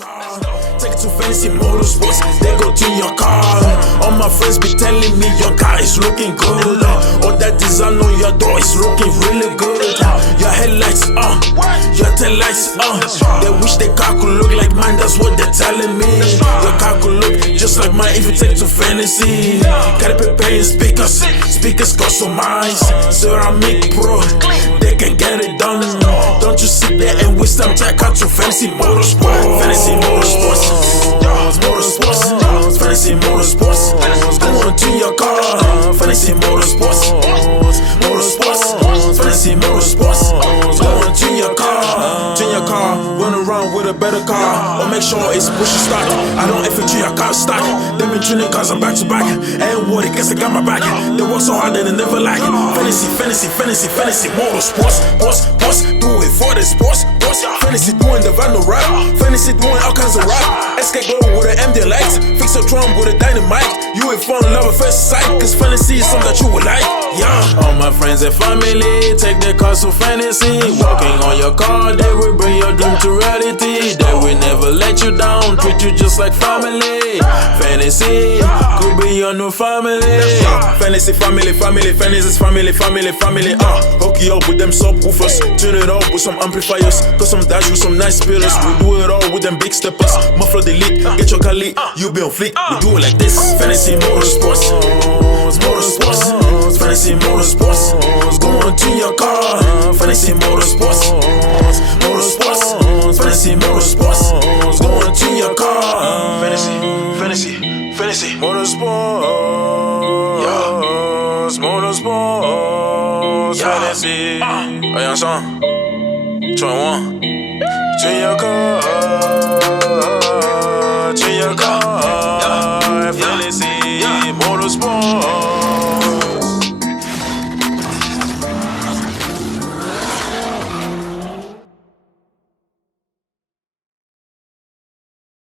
car. Take it to fancy motorsports, they go to your car. All my friends be telling me your car is looking good. All that design on your door is looking really good. Your headlights your taillights They wish their car could look like mine, that's what they're telling me. Your car could look just like mine if you take to fantasy. Gotta be paying speakers, speakers customized. Ceramic pro, they can get it done. Don't you sit there and waste time, check out to fancy motorsports. Fancy motorsports, motorsports, fancy motorsports. Go on to your car, fancy motorsports, motorsports, fancy motorsports. Go on to your car, run around with a better car, or make sure it's push and start. I don't FG your car stock. They been tuning cars, I'm back to back. And what it guess I got my back. They work so hard that they never lack. Fantasy motorsports, boss, do it for the sports. Fantasy doing the vandal rap, fantasy doing all kinds of rap. SK go with an ambient lights, fix a drum with a dynamite. You will fall in love at first sight, cause fantasy is something that you would like. Yeah. All my friends and family take their cars to fantasy. Walking on your car, they will bring your dream to reality. They will never let you down, treat you just like family. Fantasy could be your new family. Fantasy family, fantasy's family. Hook you up with them subwoofers, tune it up with some amplifiers, cause some dash with some nice speakers. We do it all with them big steppers. Muffler the lead, get your car lit, you be on fleek. We do it like this. Fantasy motorsports, fantasy motorsports. Go on to your car, fantasy motorsports, fantasy motorsports. Go on to your car, fantasy motorsports, fantasy. Oh, young son, 21, to your car.